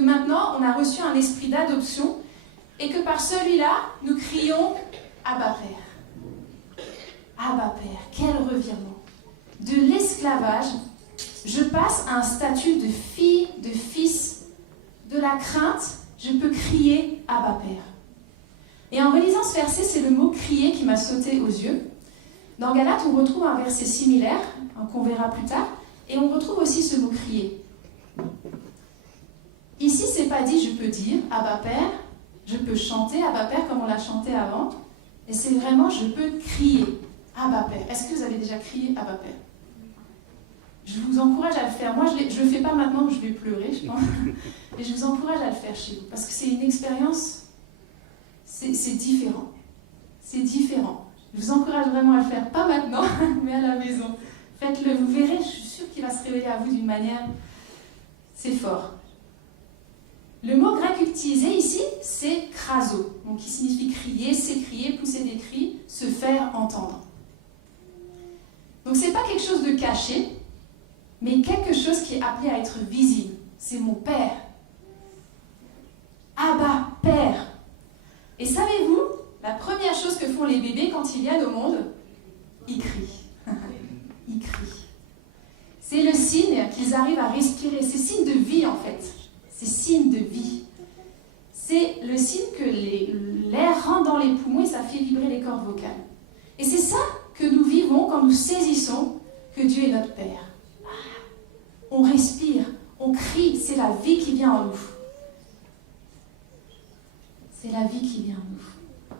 maintenant, on a reçu un esprit d'adoption et que par celui-là, nous crions « Abba Père ». Abba Père, quel revirement. De l'esclavage, je passe à un statut de fille, de fils, de la crainte, je peux crier Abba Père. Et en relisant ce verset, c'est le mot « crier » qui m'a sauté aux yeux. Dans Galates, on retrouve un verset similaire, qu'on verra plus tard, et on retrouve aussi ce mot « crier ». Ici, c'est pas dit « je peux dire Abba Père », je peux chanter Abba Père comme on l'a chanté avant, et c'est vraiment « je peux crier Abba Père ». Est-ce que vous avez déjà crié Abba Père ? Je vous encourage à le faire. Moi, je ne le fais pas maintenant, je vais pleurer, je pense. Et je vous encourage à le faire chez vous, parce que c'est une expérience, c'est différent. C'est différent. Je vous encourage vraiment à le faire, pas maintenant, mais à la maison. Faites-le, vous verrez, je suis sûre qu'il va se révéler à vous d'une manière... C'est fort. Le mot grec utilisé ici, c'est krazo, donc qui signifie crier, s'écrier, pousser des cris, se faire entendre. Donc ce n'est pas quelque chose de caché, mais quelque chose qui est appelé à être visible. C'est mon Père. Abba, Père. Et savez-vous, la première chose que font les bébés quand ils viennent au monde, ils crient. Ils crient. C'est le signe qu'ils arrivent à respirer. C'est signe de vie en fait. C'est signe de vie. C'est le signe que l'air rentre dans les poumons et ça fait vibrer les cordes vocales. Et c'est ça que nous vivons quand nous saisissons que Dieu est notre Père. On respire, on crie, c'est la vie qui vient en nous. C'est la vie qui vient en nous.